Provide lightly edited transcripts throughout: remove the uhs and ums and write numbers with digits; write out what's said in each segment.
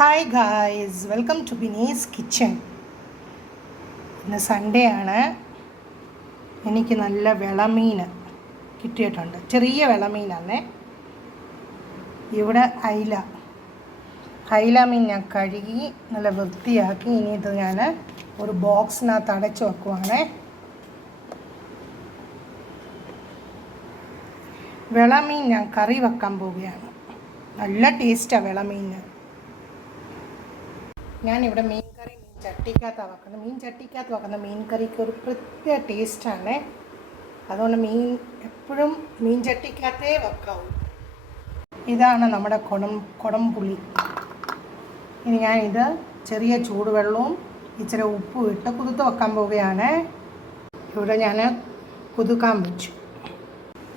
Hi guys, welcome to Bini's kitchen. ഇന്ന് Sunday ആണ്. എനിക്ക് നല്ല വിളമീൻ കിട്ടിയിട്ടുണ്ട്. ചെറിയ വിളമീനാണ്. ഇവിടെ അയില മീൻ ഞാൻ കഴുകി നല്ല വൃത്തിയാക്കി. ഇനി ഇത് ഞാൻ ഒരു ബോക്സിനകത്ത് അടച്ചു വെക്കുവാണ്. വിളമീൻ ഞാൻ കറി വെക്കാൻ പോവുകയാണ്. നല്ല ടേസ്റ്റാണ് വിളമീന്. ഞാനിവിടെ മീൻ ചട്ടിക്കകത്ത് വെക്കുന്ന മീൻ കറിക്ക് ഒരു പ്രത്യേക ടേസ്റ്റാണ്. അതുകൊണ്ട് എപ്പോഴും മീൻ ചട്ടിക്കകത്തേ വെക്കാവൂ. ഇതാണ് നമ്മുടെ കുടംപുളി. ഇനി ഞാനിത് ചെറിയ ചൂടുവെള്ളവും ഇച്ചിരി ഉപ്പും ഇട്ട് കുതിർത്ത് വെക്കാൻ പോവുകയാണ്. ഇവിടെ ഞാൻ കുതിർക്കാൻ വെച്ചു.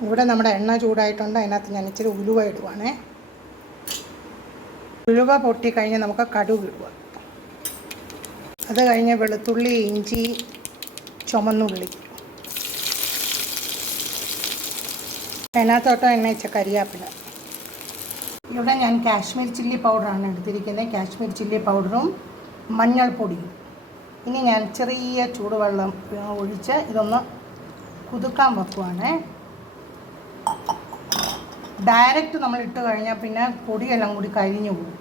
ഇവിടെ നമ്മുടെ എണ്ണ ചൂടായിട്ടുണ്ട്. അതിനകത്ത് ഞാൻ ഇച്ചിരി ഉലുവ ഇടുവാണ്. ഉലുവ പൊട്ടിക്കഴിഞ്ഞ് നമുക്ക് കടുക് ഇടുക. അത് കഴിഞ്ഞ് വെളുത്തുള്ളി, ഇഞ്ചി, ചുമന്നുള്ളി. അതിനകത്തോട്ട് എണ്ണ വെച്ച കരിയാപ്പില. ഇവിടെ ഞാൻ കാശ്മീർ ചില്ലി പൗഡറാണ് എടുത്തിരിക്കുന്നത്. കാശ്മീർ ചില്ലി പൗഡറും മഞ്ഞൾപ്പൊടിയും. ഇനി ഞാൻ ചെറിയ ചൂടുവെള്ളം ഒഴിച്ച് ഇതൊന്ന് കുതിർക്കാൻ വെക്കുവാണ്. ഡയറക്റ്റ് നമ്മൾ ഇട്ട് കഴിഞ്ഞാൽ പിന്നെ പൊടിയെല്ലാം കൂടി കരിഞ്ഞു പോകും.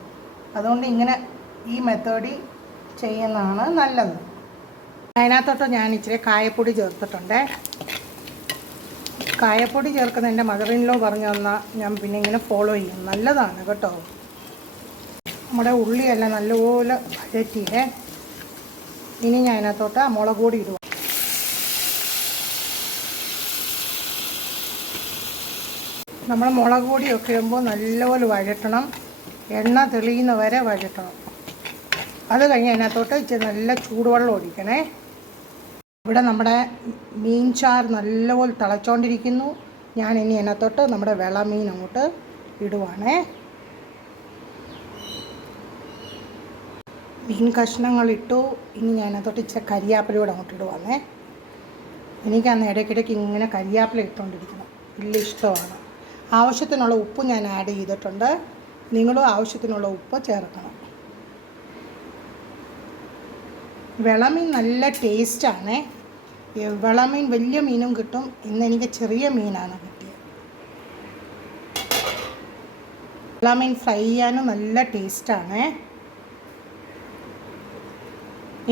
അതുകൊണ്ട് ഇങ്ങനെ ഈ മെത്തേഡിൽ ചെയ്യുന്നതാണ് നല്ലത്. അതിനകത്തോട്ട് ഞാൻ ഇച്ചിരി കായപ്പൊടി ചേർത്തിട്ടുണ്ട്. കായപ്പൊടി ചേർക്കുന്ന എൻ്റെ മദറിൻലോ പറഞ്ഞു തന്നാൽ ഞാൻ പിന്നെ ഇങ്ങനെ ഫോളോ ചെയ്യും. നല്ലതാണ് കേട്ടോ. നമ്മുടെ ഉള്ളിയെല്ലാം നല്ലപോലെ വഴറ്റിയേ. ഇനി ഞാൻ അതിനകത്തോട്ട് മുളക് പൊടി ഇടുക. നമ്മൾ മുളക് പൊടിയൊക്കെ ഇടുമ്പോൾ നല്ലപോലെ വഴറ്റണം. എണ്ണ തെളിയുന്ന വരെ വഴറ്റണം. അത് കഴിഞ്ഞ് അതിനകത്തോട്ട് ഇച്ചിരി നല്ല ചൂടുവെള്ളം ഒഴിക്കണേ. ഇവിടെ നമ്മുടെ മീൻ ചാറ് നല്ലപോലെ തിളച്ചുകൊണ്ടിരിക്കുന്നു. ഞാൻ ഇനി അതിനകത്തോട്ട് നമ്മുടെ വിളമീൻ അങ്ങോട്ട് ഇടുവാണേ. മീൻ കഷ്ണങ്ങളിട്ടു. ഇനി ഞാൻ അതിനകത്തോട്ട് ഇച്ചിരി കരിയാപ്പിലൂടെ അങ്ങോട്ട് ഇടുവാണേ. എനിക്കന്ന് ഇടയ്ക്കിടയ്ക്ക് ഇങ്ങനെ കരിയാപ്പില ഇട്ടുകൊണ്ടിരിക്കണം. വലിയ ഇഷ്ടമാണ്. ആവശ്യത്തിനുള്ള ഉപ്പ് ഞാൻ ആഡ് ചെയ്തിട്ടുണ്ട്. നിങ്ങളും ആവശ്യത്തിനുള്ള ഉപ്പ് ചേർക്കണം. വിളമീൻ നല്ല ടേസ്റ്റാണ്. വിളമീൻ വലിയ മീനും കിട്ടും. ഇന്ന് എനിക്ക് ചെറിയ മീനാണ് കിട്ടിയത്. വിളമീൻ ഫ്രൈ ചെയ്യാനും നല്ല ടേസ്റ്റാണ്.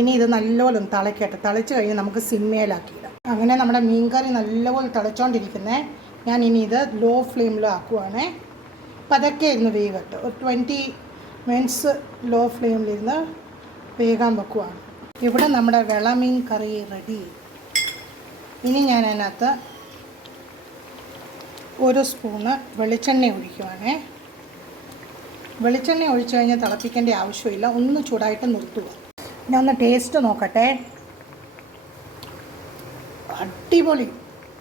ഇനി ഇത് നല്ലപോലെ തിളയ്ക്കട്ടെ. തിളച്ച് കഴിഞ്ഞ് നമുക്ക് സിമ്മയിലാക്കിയിടാം. അങ്ങനെ നമ്മുടെ മീൻ കറി നല്ലപോലെ തിളച്ചുകൊണ്ടിരിക്കുന്നത്. ഞാൻ ഇനി ഇത് ലോ ഫ്ലെയിമിലാക്കുവാണ്. പതുക്കെ ഇരുന്ന് വേകട്ടെ. ഒരു 20 മിനിറ്റ്സ് ലോ ഫ്ലെയിമിലിരുന്ന് വേകാൻ വെക്കുവാണ്. ഇവിടെ നമ്മുടെ വിളമീൻ കറി റെഡി. ഇനി ഞാൻ അതിനകത്ത് ഒരു സ്പൂണ് വെളിച്ചെണ്ണ ഒഴിക്കുവാണ്. വെളിച്ചെണ്ണ ഒഴിച്ചു കഴിഞ്ഞാൽ തിളപ്പിക്കേണ്ട ആവശ്യമില്ല. ഒന്ന് ചൂടായിട്ട് നിർത്തുക. ഞാൻ ഒന്ന് ടേസ്റ്റ് നോക്കട്ടെ. അടിപൊളി.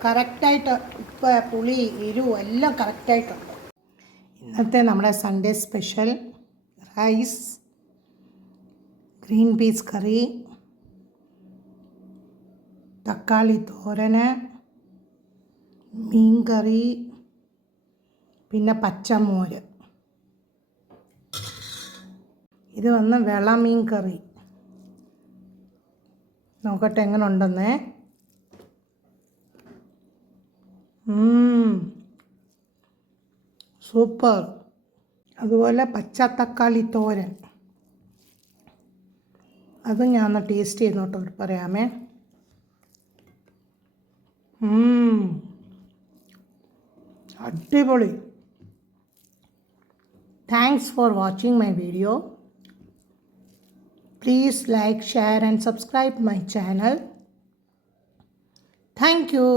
കറക്റ്റായിട്ട് ഉപ്പ്, പുളി, എരിവ് എല്ലാം കറക്റ്റായിട്ടുണ്ട്. ഇന്നത്തെ നമ്മുടെ Sunday special rice, green peas curry, തക്കാളി തോരന്, മീൻ കറി, പിന്നെ പച്ചമോര്. ഇത് വന്ന് വിളമീൻ കറി. നോക്കട്ടെ എങ്ങനെ ഉണ്ടെന്നേ. സൂപ്പർ. അതുപോലെ പച്ച തക്കാളി തോരൻ, അതും ഞാൻ ഒന്ന് ടേസ്റ്റ് ചെയ്യുന്നോട്ട് പറയാമേ. അടിപൊളി. Thanks for watching my video. Please like, share and subscribe my channel. Thank you.